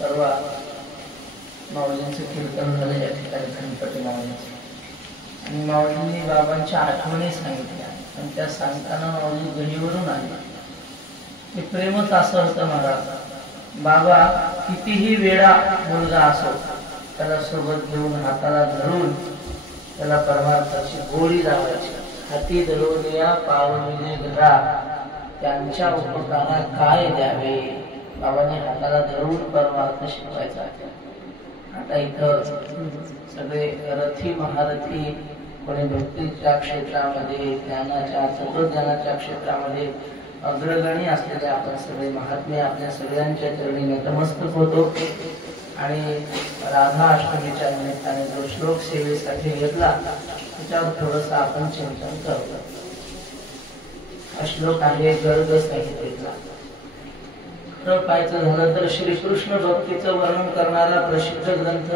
परवा माऊलींचं कीर्तन झालं या ठिकाणी गणपती माऊलींचं, आणि माऊलींनी बाबांच्या आठवणी सांगितल्या. आणि त्या सांगताना माऊली गणीवरून आली. ते प्रेमच असं होतं महाराज. बाबा कितीही वेळा मुलगा असो त्याला सोबत घेऊन हाताला धरून त्याला परमार्थाची गोळी लावायची. हाती धरून या पावलेले घरा त्यांच्या उपकारात काय द्यावे. बाबाने हाताला धरून परमार्थ शिकवायचा. आता इथं सगळे रथी महारथी, कोणी भक्तीच्या क्षेत्रामध्ये, ज्ञानाच्या तत्वज्ञानाच्या क्षेत्रामध्ये अग्रगणी असलेले आपण सगळे महात्मे आपल्या सगळ्यांच्या चरणी नतमस्तक होतो. आणि राधा अष्टमीच्या निमित्ताने जो श्लोक सेवेसाठी घेतला त्याच्यावर थोडस आपण चिंतन करतो. हा श्लोक आहे गर्ग संहितेतला. खरं पाहायचं झालं तर श्रीकृष्ण भक्तीचं वर्णन करणारा प्रसिद्ध ग्रंथ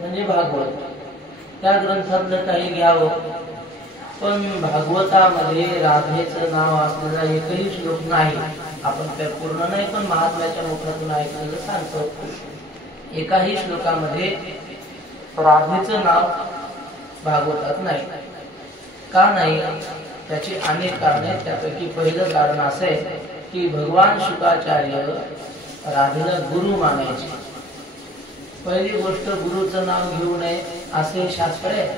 म्हणजे भागवत. त्या ग्रंथातलं काही घ्यावं, पण भागवतामध्ये राधेचं नाव असलेला एकही श्लोक नाही. आपण त्या पूर्ण नाही पण महात्म्याच्या मुखातून ऐकलेलं सांगतो. एकाही श्लोकामध्ये राधेचं नाव भागवतात नाही. का नाही? त्याची अनेक कारणे. त्यापैकी पहिलं कारण असं आहे की भगवान शुकाचार्य राधेला गुरु मानायचे. पहिली गोष्ट, गुरुचं नाव घेऊ नये असे शास्त्र आहे.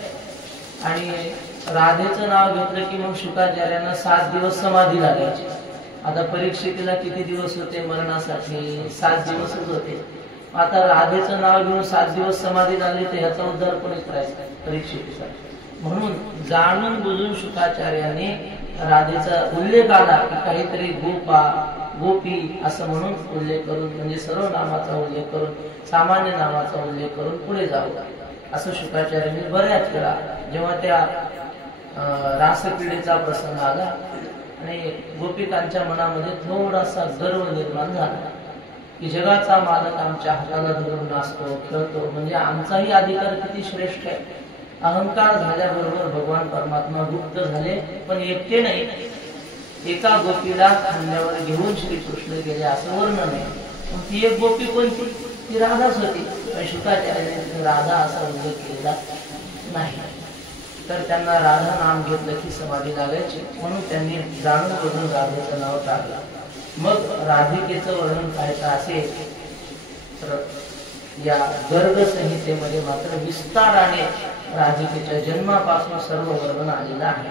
आणि राधेचं नाव घेतलं की मग शुकाचार्यांना 7 दिवस समाधी लागायची. आता परीक्षेला किती दिवस होते मरणासाठी? 7 दिवसच होते. आता राधेचं नाव घेऊन 7 दिवस समाधी लागली तर ह्याचा उद्धार कोणी करायचा परीक्षेसाठी? म्हणून जाणून बुजून शुकाचार्याने राधेचा उल्लेख आला की काहीतरी गोपा गोपी असं म्हणून उल्लेख करून, म्हणजे सर्व नामाचा उल्लेख करून, सामान्य नामाचा उल्लेख करून पुढे जावं असं शुकाचार्याने बऱ्याच वेळा. जेव्हा त्या रासक्रीडेचा प्रसंग आला आणि गोपिकांच्या मनामध्ये थोडासा गर्व निर्माण झाला की जगाचा मालक आमच्या हाताला धरून नाचतो, खेळतो, म्हणजे आमचाही अधिकार किती श्रेष्ठ आहे. अहंकार झाल्याबरोबर भगवान परमात्मा गुप्त झाले, पण एकटे नाही. एका गोपीला खांद्यावर घेऊन श्रीकृष्ण गेले असं वर्णन आहे. ती एक गोपी कोणती? ती राधाच होती. शुकाचार्याने राधा असा उल्लेख केलेला नाही. तर त्यांना राधा नाम घेतलं की समाधी लागायची, म्हणून त्यांनी जाणून बघून राधेचं नाव टाकलं. मग राधिकेचं वर्णन करायचं असेल तर या गर्ग संहितेमध्ये मात्र विस्ताराने राधिकेच्या जन्मापासून सर्व वर्णन आलेलं आहे.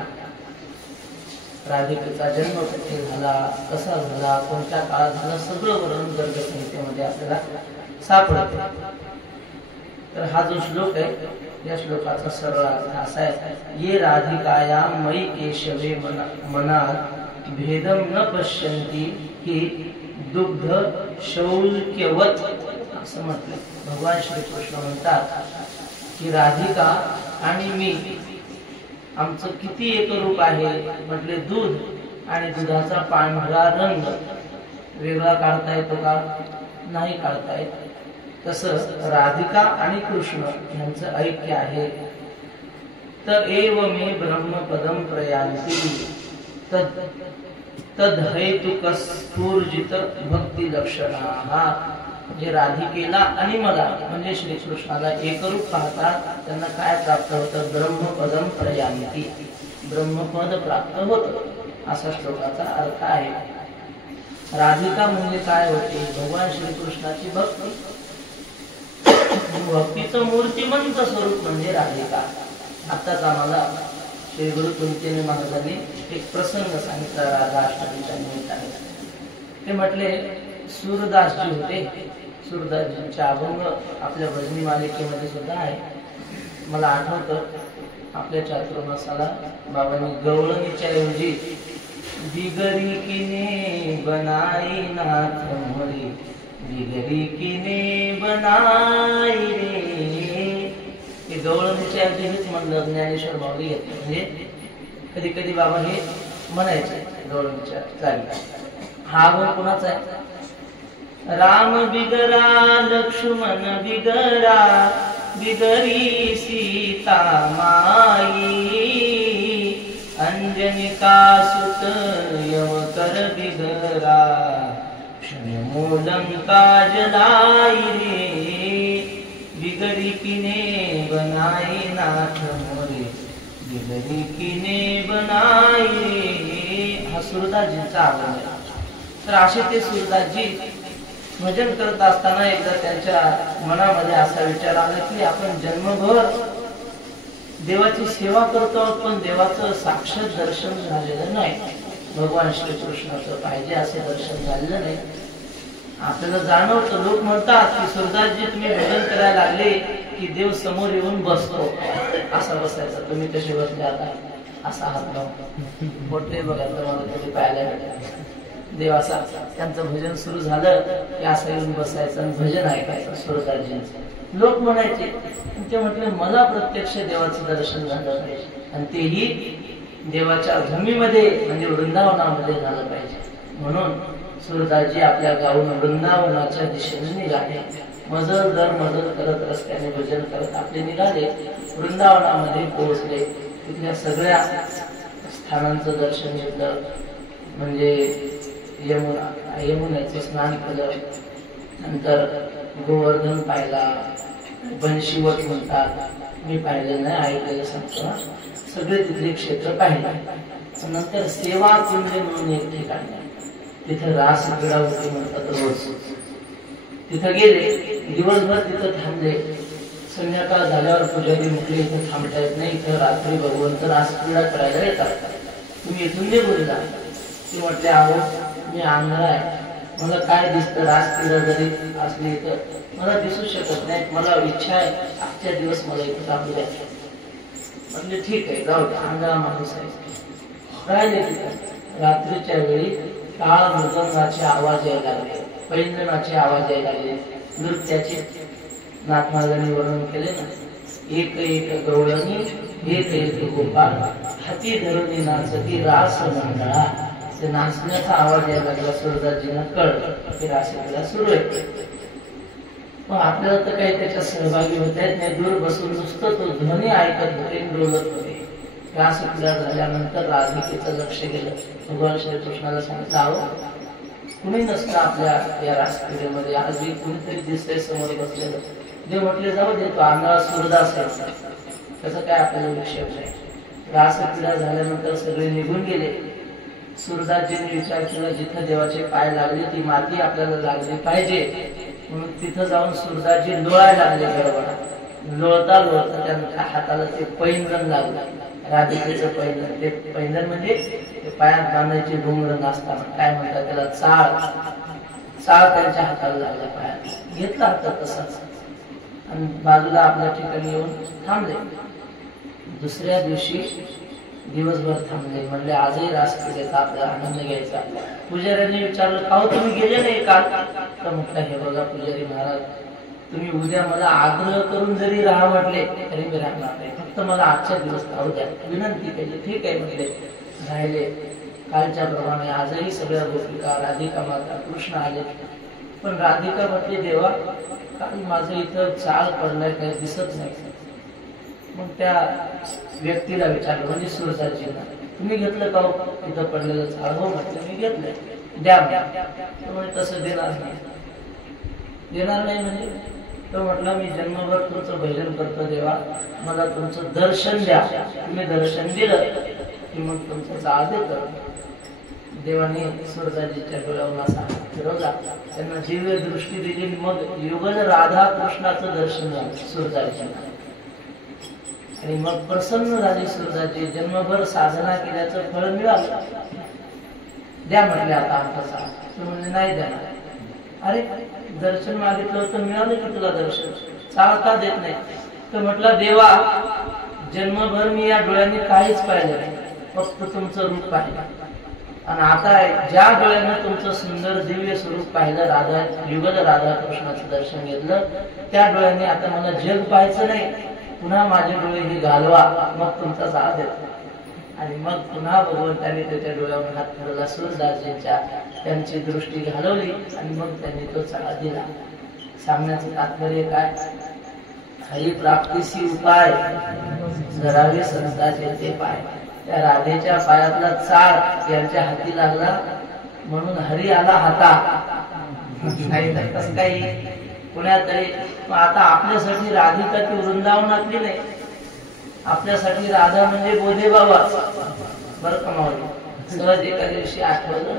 राधिकेचा जन्म कुठे झाला, कसा झाला, कोणत्या काळात झाला, सगळं वर्णन गर्ग संहितेमध्ये आपल्याला सापडते. तर हा जो श्लोक आहे या श्लोकाचा सरळ अर्थ असा आहे, ये राधिकाया मयि केशवे मनात भेदम न पश्यन्ति ही दुग्ध शौल्क्यवत असं म्हटलं. भगवान श्रीकृष्ण म्हणतात की राधिका आणि मी आमचं किती एकरूप आहे. म्हटले दूध आणि दुधाचा पांढरा रंग वेगळा काढता येतो का? नाही काढता येत. तसं राधिका आणि कृष्ण यांचं ऐक्य आहे. तर एव मे ब्रह्मपदम प्रयांती तद हेतुकस्फूर्जित भक्ती लक्षणा. जे राधिकेला आणि मला म्हणजे श्रीकृष्णाला एकरूप पाहतात त्यांना काय प्राप्त होतं? ब्रह्मपदम प्रयांती, ब्रह्मपद प्राप्त होतं असा श्लोकाचा अर्थ आहे. राधिका म्हणजे काय होते? भगवान श्रीकृष्णाची भक्ती. भक्तीचं मूर्तिमंत स्वरूप म्हणजे राधिका. आताच आम्हाला श्री गुरु तुलसीने महाराजांनी एक प्रसंग सांगितला राधा अष्टमीच्या निमित्ताने. ते म्हटले सूरदासजी होते. सूरदासजींचे अभंग आपल्या भजनी मालिकेमध्ये सुद्धा आहे. मला आठवतं आपल्या चातुर्मासाला बाबांनी गवळणीच्या ऐवजी बिगरी किने बनाई नाथ मोरी, बिगरी किने बनाई रे. हे गवळणीच्या ऐवजी हेच म्हणलं ज्ञानेश्वर माऊली घेतलं. म्हणजे कधी कधी बाबा हे म्हणायचे गवळणीच्या जागी. हा अभंग कुणाचा आहे? राम बिगरा लक्ष्मण बिगरा, बिगरी सीता माई, अंजनी का सुत यम कर बिगरा, यमोलंका जलाई रे बिगड़ी किने बनाई नाथ मोरे बिगड़ी किने बनाई रे. हा सुरदासजींचा आवाज आहे. तर असे ते सुरदासजी भजन करत असताना एकदा त्यांच्या मनामध्ये असा विचार आला की आपण जन्मभर देवाची सेवा करतो पण देवाचं साक्षात दर्शन झालेलं नाही. भगवान श्रीकृष्णाचं पाहिजे असे दर्शन झालेलं नाही. आपल्याला जाणवतं. लोक म्हणतात की सुरदासजी तुम्ही भजन करायला लागले की देव समोर येऊन बसतो. असा बसायचा. तुम्ही कसे बसले आता? असा हात लावून मोठे बघा तुम्हाला कधी पाहायला भेटला. देव असा त्यांचं भजन सुरू झालं की असं येऊन बसायचं आणि भजन ऐकायचं सुरदासजींचं. लोक म्हणायचे. ते म्हटले मला प्रत्यक्ष देवाचं दर्शन झालं पाहिजे आणि तेही देवाच्या भूमीमध्ये म्हणजे वृंदावनामध्ये झालं पाहिजे. म्हणून सुरदासजी आपल्या गावून वृंदावनाच्या दिशेने निघाले. मजल दर मजल करत रस्त्याने भजन करत आपले निघाले. वृंदावनामध्ये पोहोचले. तिथल्या सगळ्या स्थानांचं दर्शन घेतलं. म्हणजे यमुनेचं स्नान केलं. नंतर गोवर्धन पाहिला. बनशीवट म्हणतात. मी पाहिलं नाही, ऐकलेलं सांगतो. सगळे तिथले क्षेत्र पाहिले. नंतर सेवा कुंड म्हणून एक ठिकाण तिथे रास क्रीडा होती म्हणतात रोज. तिथे गेले. दिवसभर तिथं थांबले. संध्याकाळ झाल्यावर पुजारी म्हटले इथं थांबता येत नाही, इथं रात्री भगवंत रास क्रीडा करायला येतात, तुम्ही इथून निघून जा. ती म्हटले अहो मी आंधळा आहे, मला काय दिसतं रास क्रीडा जरी असली तर मला दिसू शकत नाही. मला इच्छा आहे आजच्या दिवस मला इथं थांबू द्या. म्हणजे ठीक आहे जाऊ द्या. आंधळा माणूस आहे. राहिले तिथं. रात्रीच्या वेळी टाळ मृदंगाचे आवाज यायला लागले. पैंजणाचे आवाज यायला लागले. नृत्याचे नाथमागाने वर्णन केले ना. एक एक गवळणी एक एक गोपाळ हाती धरुणी नाचती रास मंडळा. ते नाचण्याचा आवाज यायला लागला. सुरदासजींना कळलं की रासलीला सुरू आहे. मग आपल्याला तर काही त्याच्यात सहभागी होता येत नाही. दूर बसून नुसतं तो ध्वनी ऐकत होते, डोलत होते. रासलीला झाल्यानंतर राधिकेचं लक्ष गेलं. भगवान श्रीकृष्णाला सांगितलं अहो कुणी नसतं आपल्या या रासक्रीडेमध्ये, आज मी कुणीतरी दिसतंय समोर बसलेलं. देव म्हटले जाऊ दे, तो आम्हाला सुरदास आहे, त्याचा काय आपल्याला विक्षेप नाही. रासक्रीडा झाल्यानंतर सगळे निघून गेले. सुरदासजींनी विचार केला जिथं देवाचे पाय लागले ती माती आपल्याला लागली पाहिजे. म्हणून तिथं जाऊन सुरदासजी लोळायला लागले. गडबडा लोळता लोळता त्यांच्या हाताला ते पैंजण लागलं. राधिकेचं पैंजण. ते पैंजण म्हणजे ते पायात बांधायचे डोंगर असताना काय म्हणतात त्याला, चाळ. चाळ त्यांच्या हाताला लागला. पायात घेतला हातात तसाच आणि बाजूला आपल्या ठिकाणी येऊन थांबले. दुसऱ्या दिवशी दिवसभर थांबले. म्हणले आजही रासक्रीडेचा आपल्याला आनंद घ्यायचा. पुजाऱ्यांनी विचारलं का तुम्ही गेले नाही काल? तर म्हटलं हे बघा पुजारी महाराज, तुम्ही उद्या मला आग्रह करून जरी राहा म्हटले तरी मी राहणार नाही, फक्त मला आजच्या दिवस राहू द्या. विनंती केली. ठीक आहे म्हटले. राहिले. कालच्या प्रमाणे आजही सगळ्या गोपिका राधिका माता कृष्ण आले. पण राधिका म्हटली देवा काल माझं इथं चाल पडलाय काही दिसत नाही. मग त्या व्यक्तीला विचारलं म्हणजे सुरदासजींना, तुम्ही घेतलं का इथं पडलेलं चाळ? हो म्हटलं मी घेतलंय, द्या. म्हणजे तसं देणार नाही. देणार नाही म्हणजे तो म्हटला मी जन्मभर तुमचं भजन करतो देवा, मला तुमचं दर्शन द्या. तुम्ही दर्शन दिलं की मग तुमचं चाळ देतो. देवाने सुरदासजीच्या डोळ्यावरून असा फिरवला. त्यांना दिव्य दृष्टी दिली. मग युगल राधा कृष्णाचं दर्शन झालं सुरदासजींना. आणि मग प्रसन्न झाले सुरदासजी. जन्मभर साधना केल्याचं फळ मिळालं. द्या म्हटले आता आमचा चाळ. तो म्हणजे नाही देणार. अरे दर्शन मागितलं होतं मिळालं की तुला दर्शन, चाळ का देत नाही? तर म्हटलं देवा जन्मभर मी या डोळ्यांनी काहीच पाहिलं नाही, फक्त तुमचं रूप पाहिलं. आणि आता ज्या डोळ्यानं तुमचं सुंदर दिव्य स्वरूप पाहिलं, राधा युगल राधा कृष्णाचं दर्शन घेतलं, त्या डोळ्यांनी आता मला जग पाहायचं नाही. पुन्हा माझे डोळे हे घालवा, मग तुमचा चाळ देतो. आणि मग पुन्हा भगवंतांनी त्याच्या डोळ्यावर हात फिरवला सुरदासजींच्या. त्यांची दृष्टी घालवली आणि मग त्यांनी तो चाळ दिला. सांगण्याचं तात्पर्य काय? हरिप्राप्तीशी उपाय धरावे संताचे ते पाय. त्या राधेच्या पायातला चाळ यांच्या हाती लागला म्हणून हरी आला हाता. नाही नाही तसं काही पुण्यात तरी. आता आपल्यासाठी राधिका ती वृंदावनातली नाही, आपल्यासाठी राधा म्हणजे बोधे बाबा. बरं का मावली, सहज एका दिवशी आठवलं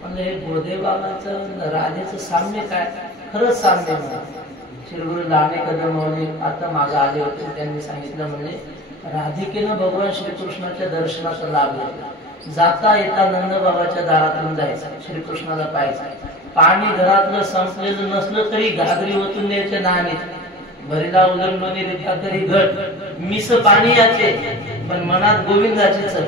म्हणजे हे बोधे बाबांचं राधेचं साम्य काय, खरंच साम्य मला. श्रीगुरु लाने कदम मावली आता मागे आले होते, त्यांनी सांगितलं म्हणजे राधिकेनं भगवान श्रीकृष्णाच्या दर्शनाचा लाभ घेतला. जाता येता नंद बाबाच्या दारातून जायचं, श्रीकृष्णाला पाहायचं. पाणी घरातलं संपलेलं नसलं तरी घागरी ओतून द्यायचे नाणीत, भरीला उलंडोनी रिका तरी घट मिस पाणी याचे, पण मनात गोविंदाचे चल.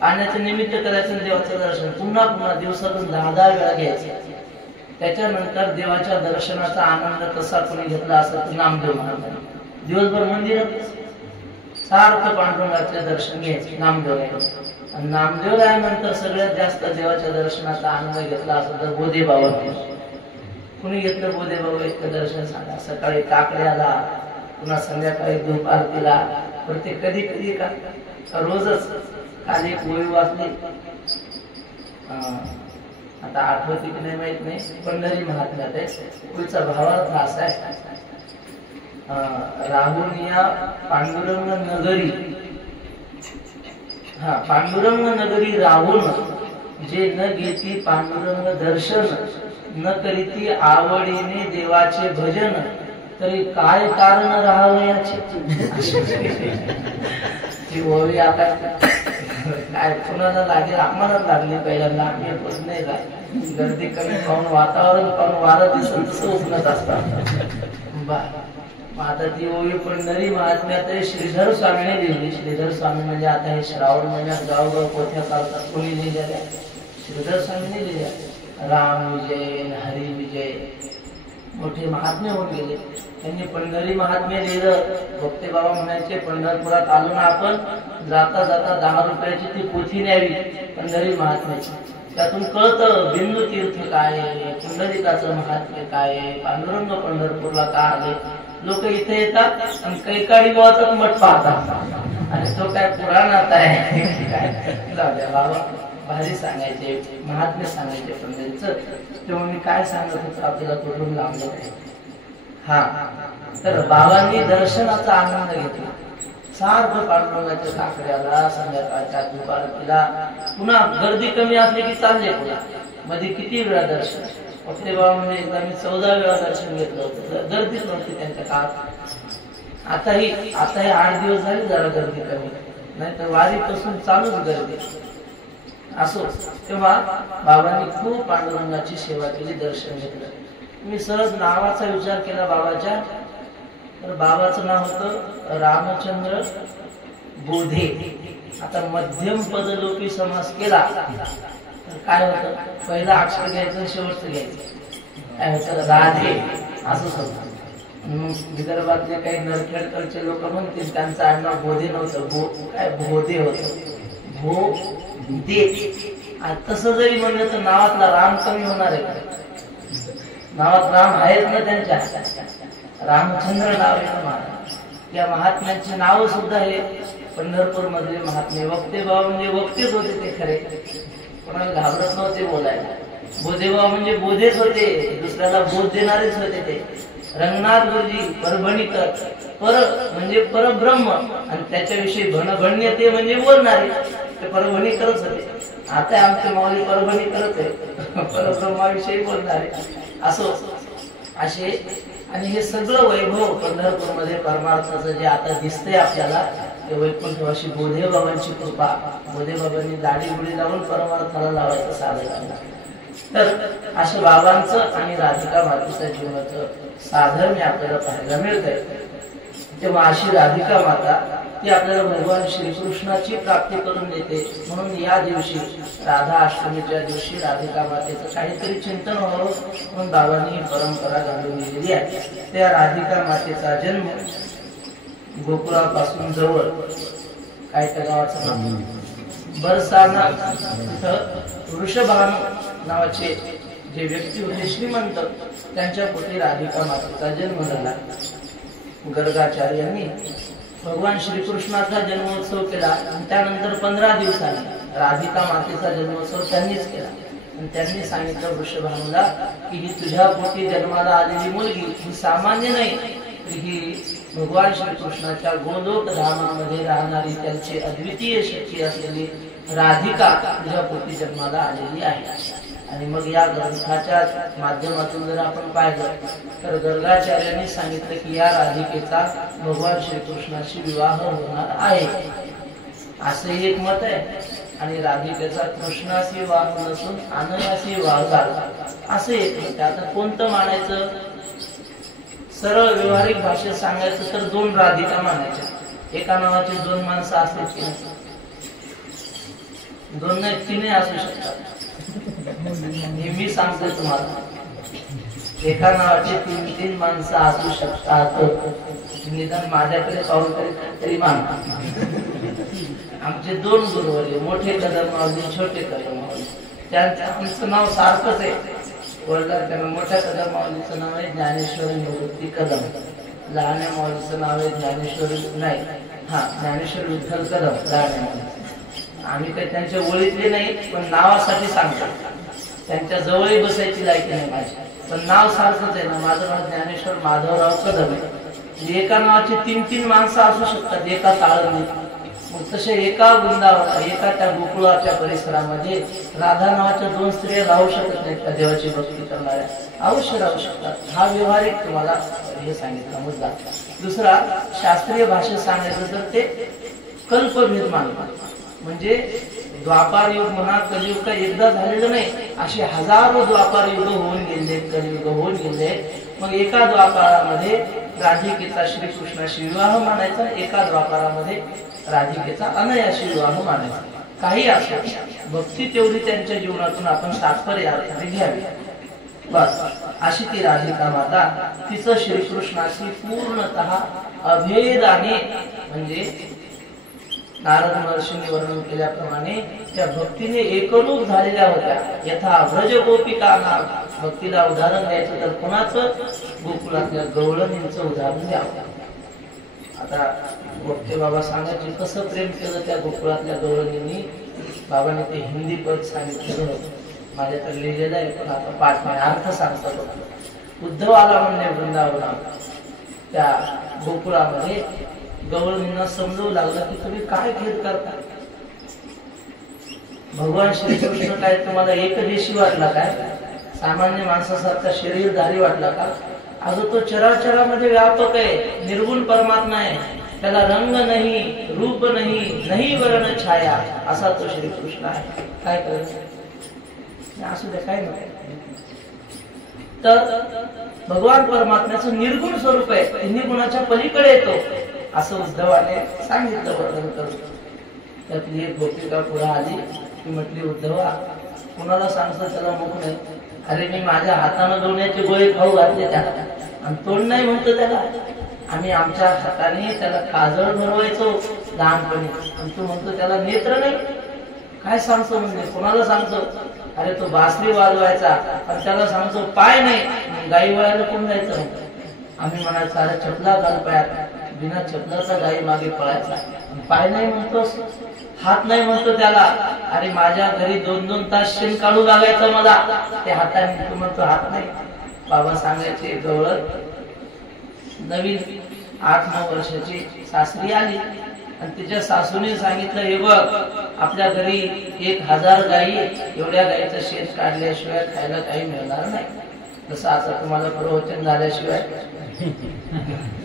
पाण्याचं निमित्त करायचं देवाचं दर्शन पुन्हा पुन्हा दिवसातून 10-10 वेळा घ्यायचं. त्याच्यानंतर देवाच्या दर्शनाचा आनंद कसा कोणी घेतला असं नामदेव महाराज दिवसभर मंदिरात सारखं पांडुरंगाचं दर्शन घ्यायचं. नामदेव आणि नामदेव रायानंतर सगळ्यात जास्त देवाच्या दर्शनाचा आनंद घेतला असं तर बोधे बाबा. कुणी घेतलं बोधे बाबा इतकं दर्शन सांगा. सकाळी काकड्याला, पुन्हा संध्याकाळी धूप आरतीला, प्रत्येक कधी कधी का रोजच. काल एक ओळी वाचली, आता आठवती की नाही माहित नाही, पंढरी महात्म्यात आहे. ओळीचा भावार्थ असा आहे, राहून या पांडुरंग नगरी, पांडुरंग नगरी राहून जे न घेती पांडुरंग दर्शन, न करीती आवडीने देवाचे भजन, तरी काय कारण राहावं याचे. ती ओळी आता काय कुणाला लागेल, आम्हाला लागली पहिल्यांदा. आम्ही येतच नाही जाय, गर्दी कमी पाहून वातावरण पाहून वारं दिसत तसं उठणत असतात. आता ती ओळी पंढरी महात्म्यात श्रीधर स्वामीने लिहिली. श्रीधर स्वामी म्हणजे आता हे श्रावण महिन्यात गावगाव पोथ्या चालतात, कोणी लिहिल्या, श्रीधर स्वामीने लिहिल्या. राम विजय, हरी विजय, मोठे महात्मे होऊन गेले. त्यांनी पंढरी महात्म्य लिहिलं. भक्ते बाबा म्हणायचे पंढरपुरात आलो ना आपण, जाता जाता 10 रुपयाची ती पोथी न्यावी पंढरी महात्म्याची. त्यातून कळतं बिंदू तीर्थ काय आहे, पुंडलिकाचं महात्म्य काय आहे, पांडुरंग पंढरपूरला का आले. लोक इथे येतात आणि कैकाडी बाबाचा मठ पाहतात आणि तो काय पुराणात आहे काय. जाऊ द्या बाबा, भारी सांगायचे, महात्म्य सांगायचे पंढरीचं. तेव्हा मी काय सांगत होतो आपल्याला कुठून लांबलं आहे. तर बाबांनी दर्शनाचा आनंद घेतला. सारखं पांडुरंगाच्या काकड्याला, संध्याकाळच्या दुपारतीला, पुन्हा गर्दी कमी असली की चालले. पुन्हा मध्ये किती वेळा दर्शन. फक्ते बाबा म्हणजे एकदा मी 14 वेळा दर्शन घेतलं होतं. गर्दीच नव्हती त्यांच्या काळात. आताही 8 दिवस झाले जरा गर्दी कमी, नाही तर वारीपासून चालूच गर्दी असो. तेव्हा बाबांनी खूप पांडुरंगाची सेवा केली, दर्शन घेतलं. मी सहज नावाचा विचार केला बाबाच्या, तर बाबाचं नाव होतं रामचंद्र बोधे. आता मध्यम पदलोपी समास केला तर काय होतं, पहिला अक्षर घ्यायचं, शेवटचं घ्यायचं, काय होतं राधे असंच होतं. विदर्भातले काही नरखेडकरचे लोक म्हणतील त्यांचं आडनाव बोधे नव्हतं, काय भोदे होतं, भोदे. तसं जरी म्हणलं तर नावातला राम कमी होणार आहे का? नावात राम आहेत ना त्यांच्या, रामचंद्र नाव आहे महाराज. या महात्म्यांचे नाव सुद्धा हे पंढरपूर मधले महात्मे. वक्ते बाबा म्हणजे वक्तेच होते ते खरे, कोणाला घाबरत नव्हते बोलायला. बोधेबाबा म्हणजे बोधेच होते, दुसऱ्याला बोध देणारेच होते ते. रंगनाथ गुरुजी परभणीकर, पर म्हणजे परब्रह्म आणि त्याच्याविषयी भणभण्य ते म्हणजे बोलणारे, ते परभणीकरच होते. आता आमचे माऊली परभणीकरच आहे, परब्रह्माविषयी बोलणारे असो असे. आणि हे सगळं वैभव पंढरपूर मध्ये परमार्थाचं जे आता दिसतंय आपल्याला, ते वैकुंठवासी बोधे बाबांची कृपा. बोधे बाबांनी दाढी गुडी लावून परमार्थाला लावायचं साधन. तर असं बाबांचं आणि राधिका मातेच्या जीवनाचं साधर्म्य आपल्याला पाहायला मिळतंय. तेव्हा अशी राधिका माता ती आपल्याला भगवान श्रीकृष्णाची प्राप्ती करून देते. म्हणून या दिवशी राधा अष्टमीच्या दिवशी राधिका मातेचं काहीतरी चिंतन व्हावं म्हणून बाबांनी ही परंपरा घालून दिलेली आहे. त्या राधिका मातेचा जन्म गोकुळापासून जवळ काय त्या गावाचं नाव बरसाना, तिथं वृषभानु नावाचे जे व्यक्ती होते श्रीमंत, त्यांच्या पोटी राधिका मातेचा जन्म झाला. गर्गाचार्यांनी भगवान श्रीकृष्णाचा जन्मोत्सव केला आणि त्यानंतर 15 दिवसांनी राधिका मातेचा जन्मोत्सव त्यांनीच केला. त्यांनी सांगितलं वृषभानुला की ही तुझ्या पोटी जन्माला आलेली मुलगी ही सामान्य नाही, ही भगवान श्रीकृष्णाच्या गोलोक धामामध्ये राहणारी त्यांची अद्वितीय शक्ती असलेली राधिका तुझ्या पोटी जन्माला आलेली आहे. आणि मग या ग्रंथाच्या माध्यमातून जर आपण पाहिलं तर गर्गाचार्यांनी सांगितलं की या राधिकेचा भगवान श्रीकृष्णाशी विवाह होणार आहे, असे एक मत आहे. आणि राधिकेचा कृष्णाशी विवाह नसून अनयाशी विवाह झाला असे एक मत आहे. आता कोणतं मानायचं? सरळ व्यवहारिक भाषेत सांगायचं तर दोन राधिका मानायच्या. एका नावाची दोन माणसं असतील की नाही? दोन नाही, तीनही असू शकतात. मी सांगतो तुम्हाला, एका नावाचे तीन तीन माणसं असू शकतात. निदान माझ्याकडे पाहून तरी मानतात. आमचे दोन गुरुवर्य, मोठे कदम माऊली, छोटे कदम माऊली, त्यांचं नाव सारखंच आहे. वडलार त्यांना मोठ्या कदम माऊलीचं नाव आहे ज्ञानेश्वरी निवृत्ती कदम, लहान्या माऊलीचं नाव आहे ज्ञानेश्वरी ज्ञानेश्वर विठ्ठल कदम. लहान्या माऊली आम्ही काही त्यांच्या ओळीतले नाही, पण नावासाठी सांगतो. त्यांच्या जवळही बसायची लायकी नाही माझी, पण नाव सारखंच आहे ना. माझं नाव ज्ञानेश्वर माधवराव कदम आहे. एका नावाची तीन तीन माणसं असू शकतात एका ताळमध्ये. मग तसे एका वृंदावन, एका त्या गोकुळाच्या परिसरामध्ये राधा नावाच्या दोन स्त्रिया राहू शकत नाहीत का देवाची भक्ती करणाऱ्या? अवश्य राहू शकतात. हा व्यवहारिक तुम्हाला हे सांगितला मुद्दा. दुसरा, शास्त्रीय भाषेत सांगायचं तर ते कल्पभेद मानतात. म्हणजे द्वापार युग म्हणा, कलियुग का एकदा झालेलं नाही, असे हजारो द्वापार युग होऊन गेले, कलियुग होऊन गेले. मग एका द्वापारामध्ये राधिकेचा श्रीकृष्णाशी विवाह मानायचा, एका द्वापारामध्ये राधिकेचा अनयाशी विवाह मानायचा. काही असो, भक्ती तेवढी त्यांच्या जीवनातून आपण तात्पर्य अर्थाने घ्यावी. बस अशी ती राधिका माता, तिचं श्रीकृष्णाशी पूर्णतः अभेदाने, म्हणजे नारद महर्षींनी वर्णन केल्याप्रमाणे त्या भक्तीने एकरूप झालेल्या होत्या. यथा व्रज गोपिका नाम. भक्तीला उदाहरण द्यायचं तर कोणाचं? गोकुळातल्या गवळणींचं उदाहरण द्यावं. आता गोपते बाबा सांगायचे कसं प्रेम केलं त्या गोकुळातल्या गवळणींनी. बाबांनी ते हिंदी पद सांगितलं होतं, माझ्याकडे लिहिलेलं आहे, पण आता पाठ नाही, अर्थ सांगतात. उद्धव आला म्हणणे वृंदावना, त्या गोकुळामध्ये गवळणींना समजवू लागला की तुम्ही काय खेद करता? भगवान श्रीकृष्ण काय तुम्हाला एकदेशी वाटला काय? सामान्य माणसासारखा शरीरधारी वाटला का? अगं तो चराचरामध्ये व्यापक आहे, निर्गुण परमात्मा आहे. त्याला रंग नाही, रूप नाही, नाही वर्ण छाया, असा तो श्रीकृष्ण आहे. काय करायचं? असू द्या, काय नाही. तर भगवान परमात्म्याचं निर्गुण स्वरूप आहे, निर्गुणाच्या पलीकडे येतो असं उद्धवाने सांगितलं वर्णन करून. त्यातली एक गोपिका पुढे आली, ती म्हटली, उद्धवा कुणाला सांगतो त्याला मुख नाही? अरे मी माझ्या हाताने दोन्याचे गोळे खाऊ घातले त्याला, आणि तोंड नाही म्हणतो त्याला. आम्ही आमच्या हाताने त्याला काजळ भरवायचो लहानपणी, आणि तू म्हणतो त्याला नेत्र नाही? काय सांगतो म्हणजे? कोणाला सांगतो? अरे तो बासरी वाजवायचा, आणि त्याला सांगतो पाय नाही. गाई वळायला कोण जायचं? आम्ही म्हणायचं अरे चपला घाल पायात. बिना चपलाचा गाई मागे पळायचा. पाय नाही म्हणतोस, हात नाही म्हणतो त्याला. अरे माझ्या घरी 2-2 तास शेण काढू लागायचं मला ते हाताने, तू म्हणतो हात नाही. बाबा सांगायचे, गवळण नवीन 8-9 वर्षाची सासरी आली, आणि तिच्या सासूने सांगितलं, हे बघ आपल्या घरी 1000 गायी, एवढ्या गायीचं शेण काढल्याशिवाय खायला काही मिळणार नाही. जसं आता तुम्हाला प्रवचन झाल्याशिवाय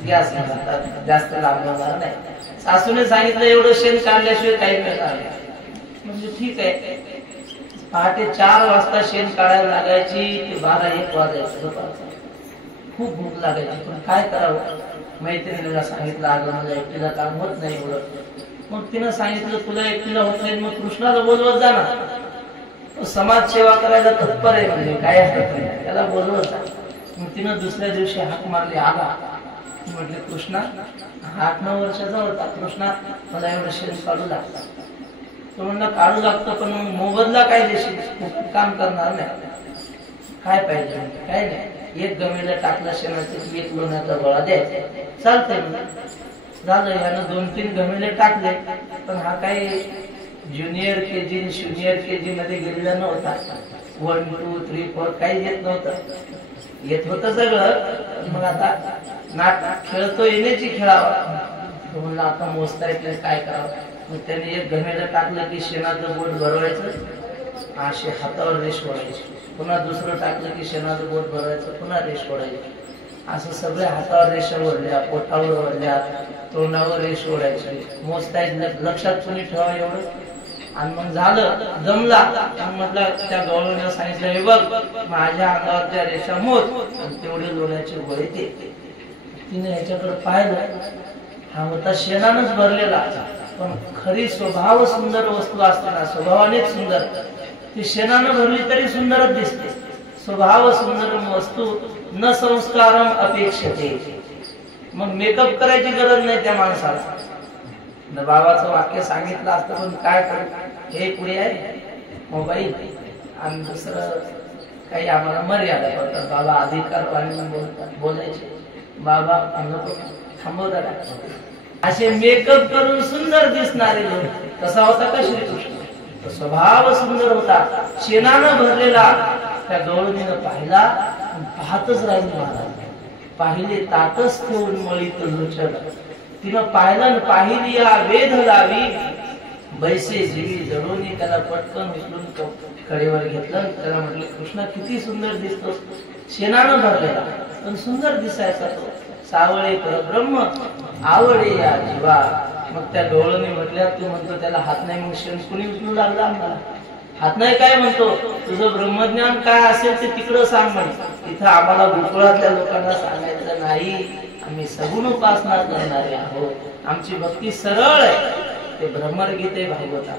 गॅस जास्त लागणार नाही. सासूने सांगितलं एवढं शेण काढल्याशिवाय काही मिळणार नाही. म्हणजे ठीक आहे. पहाटे 4 वाजता शेण काढायला लागायची, ते 12-1 वाजायचं. खूप भूक लागायची, पण काय करावं? मैत्रिणीला सांगितलं, अगं मला एकटीला काम होत नाही एवढं. मग तिनं सांगितलं, तुला एकटीला होत नाही, मग कृष्णाला बोलवत जा ना. समाज सेवा करायला तत्पर आहे, म्हणजे काय आहे त्याला बोलवत जा. मग तिनं दुसऱ्या दिवशी हाक मारली, आला. म्हटले, कृष्णा 8-9 वर्षाचा होता, कृष्णा मला एवढं शेण काढू लागतं. तो म्हणला, काढू लागतं, पण मग मोबदला काय देशील? काम करणार नाही. काय पाहिजे? काय नाही, 1 गमेला टाकला शेणाचं 1 लोण्याचा गोळा द्यायचा, चालतंय. झालं, यानं 2-3 गमेले टाकले, पण हा काही ज्युनियर केजी, ज्युनियर केजी मध्ये गेलेला नव्हता. 1 2 3 4 काही येत नव्हतं, येत होतं सगळं. मग आता नाट खेळतो येण्याची खेळावा, म्हणलं आता मोजता येत नाही, काय करावं. मग त्याने एक घमेलं टाकलं की शेणाचं बोट भरवायचं, असे हातावर रेष ओढायची. पुन्हा दुसरं टाकलं की शेणाचं बोट भरवायचं, पुन्हा रेष ओढायची. असं सगळे हातावर रेषा ओढल्या, पोटावर ओढल्या, तोंडावर रेष ओढायची. मोजता येत, लक्षात कुणी ठेवा एवढं. आणि मग झालं, जमला. म्हटलं त्या गवळणीला सांगितलं, हे बघ माझ्या अंगावरच्या रेषा मोज आणि तेवढे लोण्याचे गोळे दे. तिने ह्याच्याकडे पाहिलं, हा होता शेणानच भरलेला, पण खरी स्वभाव सुंदर वस्तू असते ना, स्वभावानेच सुंदर, ती शेणानं भरली तरी सुंदरच दिसते. स्वभाव सुंदर वस्तू न संस्कारम अपेक्षते. मग मेकअप करायची गरज नाही त्या माणसाला. बाबाचं वाक्य सांगितलं असतं, पण काय कर, हे पुढे आहे मोबाईल आणि दुसरं काही आम्हाला मर्यादा पडतात. बाबा अधिकारवाणी बोलायचे, बाबा थांबवता. असे मेकअप करून सुंदर दिसणारे लोक. कसा होता का श्रीकृष्ण? स्वभाव सुंदर होता, शेणानं भरलेला. त्या गवळणीनं पाहिला, पाहतच राहिली महाराज. पाहिले ताकस ठेवून मळीत लोचन. तिनं पाहिलं, पाहिली या वेध लावी, बैसे जीवी जडोनी. त्याला पटकन उचलून कडेवर घेतलं. त्याला म्हटलं, कृष्ण किती सुंदर दिसतो, शेणानं भरलेला पण सुंदर दिसायचा तो. सावळे परब्रह्म आवडे या जीवा. मग त्या गवळणी म्हटल्या, तू म्हणतो त्याला हात नाही, मग शेण कुणी उचलू लागला आम्हाला? हात नाही काय म्हणतो, तुझं ब्रह्मज्ञान काय असेल ते तिकडं सांग म्हणे. इथं आम्हाला गोकुळातल्या लोकांना सांगायचं नाही, आम्ही सगुण उपासना करणारे आहोत, आमची भक्ती सरळ आहे. ते भ्रमरगीते भागवतात.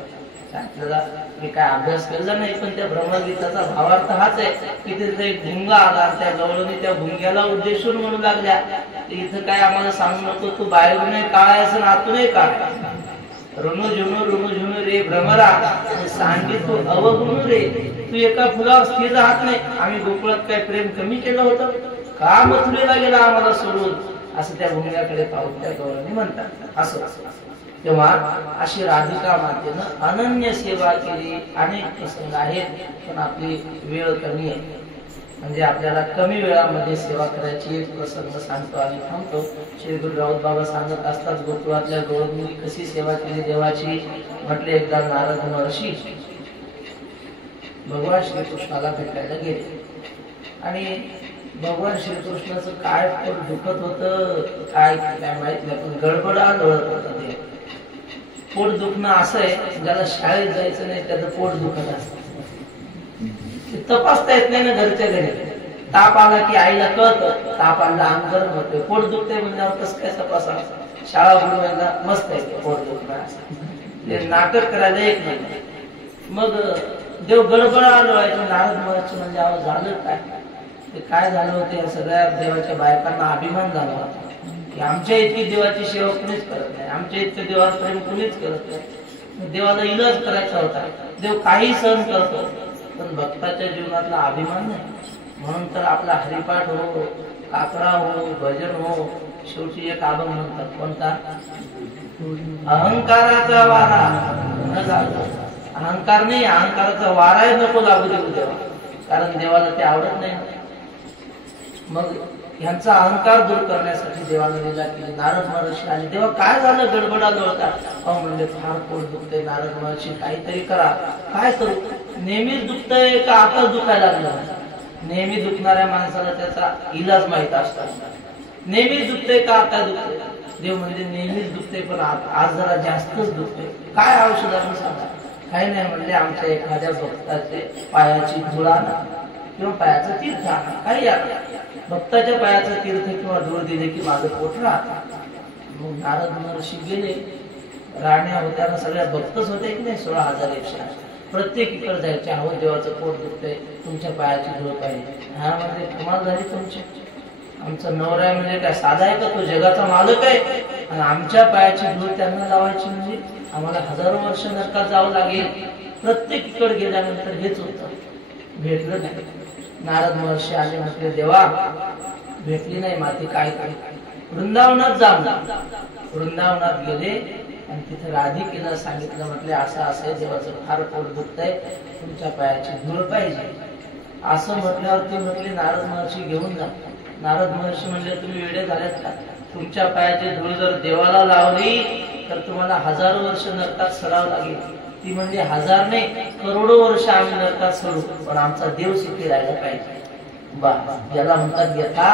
आपल्याला मी काय अभ्यास केला नाही, पण त्या भ्रमरगीताचा भावार्थ हाच आहे की तिथे एक भुंगा आला, त्या गवळणी त्या भुंग्याला उद्देशून म्हणू लागल्या, इथं काय आम्हाला सांगू नको, तू बाहेरूनही काळा असं आतूनही काळा. ऋणू झुनू रे भ्रमरा, सांगे तू अवगुणू रे. तू एका फुलावर स्थिर राहत नाही. आम्ही गोकुळात काय प्रेम कमी केलं होतं का? मथुरेला गेला आम्हाला सोडून, असं त्या भुंग्याकडे पाहून त्या गवळणी म्हणतात. असं तेव्हा अशी राधिका मातेनं अनन्य सेवा केली. अनेक प्रसंग आहेत, पण आपली वेळ कमी आहे, म्हणजे आपल्याला कमी वेळामध्ये सेवा करायची. एक प्रसंग सांगतो आणि थांबतो. श्री गुरु राऊत बाबा सांगत असतात, गोकुळातल्या गवळणी कशी सेवा केली देवाची. म्हटले, एकदा नारद महर्षी भगवान श्रीकृष्णाला भेटायला गेले आणि भगवान श्रीकृष्णाचं काय पोट दुखत होतं, काय माहित नाही, पण गडबडा लोळत होतं. ते पोट दुखणं असं आहे, ज्याला शाळेत जायचं नाही त्याचं पोट दुखत असतं. तपासता येत नाही ना घरच्या घरी. ताप आला की आईला कळतं, ताप आला अंग गरम होतोय, पोट दुखतंय म्हणल्यावर कसं काय तपासा. शाळा बुडवायला मस्त आहे पोट दुखणं, ते नाटक करायला एक नाही. मग देव गडबडा लोळायचे. नारद महर्षी म्हणजे अहो झालं काय? ते काय झालं होतं, या सगळ्या देवाच्या बायकांना अभिमान झाला होता की आमच्या इतकी देवाची सेवा कुणीच करत नाही, आमच्या इतकं देवाला प्रेम कुणीच करत नाही. देवाला इलाज करायचा होता. देव काही सहन करतो, पण भक्ताच्या जीवनातला अभिमान नाही. म्हणून तर आपला हरिपाठ हो, काकडा हो, भजन हो, शेवटी एक अभंग म्हणतात. कोणता? अहंकाराचा वारा न लागतो. अहंकार नाही, अहंकाराचा वाराही नको लागू देऊ देवा, कारण देवाला ते आवडत नाही. मग यांचा अहंकार दूर करण्यासाठी देवाने लीला केली. नारद महर्षी आले. तेव्हा काय झालं? गडबडा लोळतात. अहो म्हणजे फार पोट दुखतंय, नारद महर्षी काहीतरी करा. काय करू? नेहमीच दुखतंय का आता दुखायला लागलं? नेहमी दुखणाऱ्या माणसाला त्याचा इलाज माहित असतात. नेहमीच दुखतंय का आता दुखतंय? देव म्हणजे नेहमीच दुखतंय, पण आज जरा जास्तच दुखतंय. काय औषध आपण सांगा? काही नाही म्हणले, आमच्या एखाद्या भक्ताचे पायाची धूळ आणा किंवा पायाचं तीर्थ आणा, काही आणा. भक्ताच्या पायाचं तीर्थ किंवा धूळ दिले की माझं पोट राहत. मग नारद महर्षी गेले. राण्या होत्या ना, सगळ्या भक्तच होते की नाही, 16,100. प्रत्येक इकडे जायचे. अहो देवाचं पोट दुखतंय, तुमच्या पायाची धूळ पाहिजे. हा म्हणजे कमाल झाली तुमची. आमचा नवरा आहे म्हणजे काय साधा आहे का? तो जगाचा मालक आहे आणि आमच्या पायाची धूळ त्यांना लावायची म्हणजे आम्हाला हजारो वर्ष नरकात जावं लागेल. प्रत्येक इकडे गेल्यानंतर हेच होतं. भेटलं नाही. नारद महर्षी आले. म्हटले, देवा भेटली नाही माती, काय काय? वृंदावनात जाऊन. वृंदावनात गेले आणि तिथे राधिकेला सांगितलं. म्हटले, असं असं देवाचं फार पोट दुखतंय, तुमच्या पायाची धूळ पाहिजे. असं म्हटल्यावर ते म्हटले नारद महर्षी घेऊन जा. नारद महर्षी म्हणले तुम्ही वेडे झालेत का? तुमच्या पायाची धूळ जर देवाला लावली तर तुम्हाला हजारो वर्ष नरकात सरावं लागेल. ती म्हणजे हजार नाही करोडो वर्ष आम्ही नरकात सरू, पण आमचा देव सुखी राहायला पाहिजे. बा ज्याला म्हणतात यथा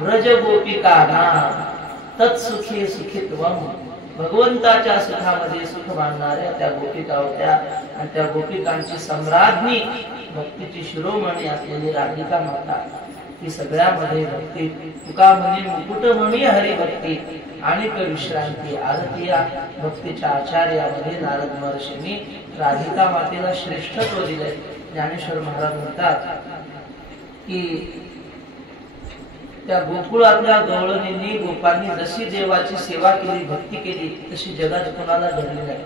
व्रज गोपिका नाम तत्सुखी सुखित्वम. भगवंताच्या सुखामध्ये सुख मानणाऱ्या त्या गोपिका होत्या आणि त्या गोपिकांची सम्राज्ञी भक्तीची शिरोमणी असलेली राधिका माता. ही सगळ्यामध्ये भक्ती तुका म्हणे मुकुट म्हणी हरिभक्ती आणि विश्रांती आरती या भक्तीच्या आचार्यामध्ये नारद महर्षींनी राधिका मातेला श्रेष्ठत्व दिले. ज्ञानेश्वर महाराज म्हणतात की त्या गोकुळातल्या गवळणींनी गोपांनी जशी देवाची सेवा केली भक्ती केली तशी जगात कोणाला घडली नाही.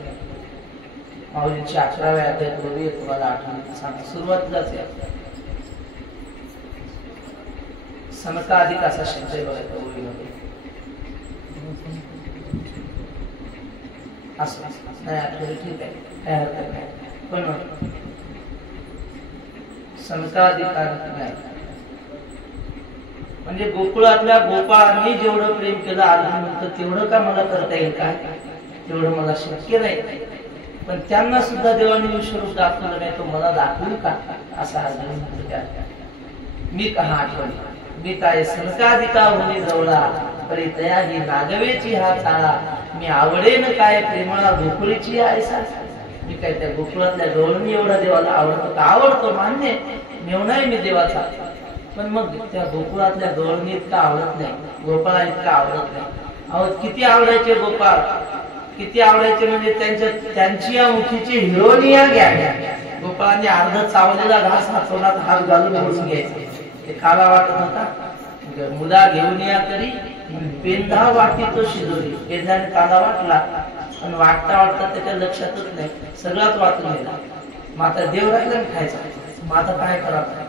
माऊलींची 11व्या अध्यायात ओवी तुम्हाला आठवण सांग. सुरुवातीलाच आहे समकाधिक असा संचय बघायचा ओवीमध्ये. असं नाही आठवलं ठीक आहे, काय हरकत नाही, पण समकाधिक नाही म्हणजे गोकुळातल्या गोपाळांनी जेवढं प्रेम केलं अर्जुन म्हणतो तेवढं का मला करता येईल काय? तेवढं मला शक्य नाही. पण त्यांना सुद्धा देवाने विश्वरूप दाखवलं नाही, तो मला दाखवू का? असा अर्जुन म्हणतो. मी कहा आठवणी मी काय संकाधिका होणे जवळा तरी तया ही नागवेची हा चाळा. मी आवडेन काय प्रेमळा गोकुळीची आयसा. मी काय त्या गोकुळातल्या गवळणी एवढा देवाला आवडतो का? आवडतो मान्य, मेवणाही मी देवाचा, पण मग त्या गोकुळातल्या गवळणी इतका आवडत नाही, गोपाळा इतका आवडत नाही. अहो किती आवडायचे गोपाळ, किती आवडायचे म्हणजे त्यांची या मुखीची हिरोनिया घ्या. गोपाळांनी अर्ध चावलेला घास हातोनात हात घालून ओढून घ्यायचे. ते खाला वाटत होता. मुदा घेऊन या तरी पेंधा वाटी तो शिजोरी. पेंधाने काला वाटला आणि वाटता वाटता त्याच्या लक्षातच नाही, सगळाच वाटून गेला. मग आता देव राहिला खायचा, मग आता काय करावं?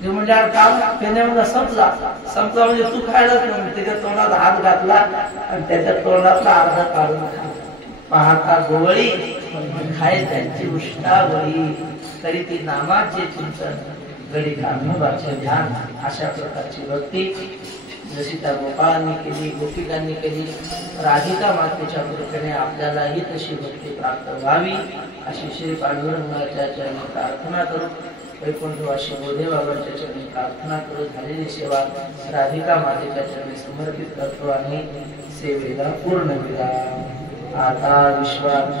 देव म्हणजे काम पेंध्यामध्ये संपला म्हणजे तू खायलाच नाही. त्याच्या तोंडात हात घातला आणि त्याच्या तोंडातला अर्धा काढून खाला. पाहता गोवळी खाय त्यांची उष्टावळी तरी ती नामाचे चिंतन गडी काढण्याचे ध्यान. अशा प्रकारची भक्ती जशी त्या गोपाळांनी केली, गोपिकांनी केली, राधिका मातेच्या कृपेने आपल्यालाही तशी भक्ती प्राप्त व्हावी अशी श्री पांडुरंगाच्या चरणी प्रार्थना करू. वैकुंठवासी बोधे बाबांच्या चरणी प्रार्थना करू. झालेली सेवा राधिका मातेच्या चरणी समर्पित करतो आणि सेवेला पूर्ण विराम. आता विश्वास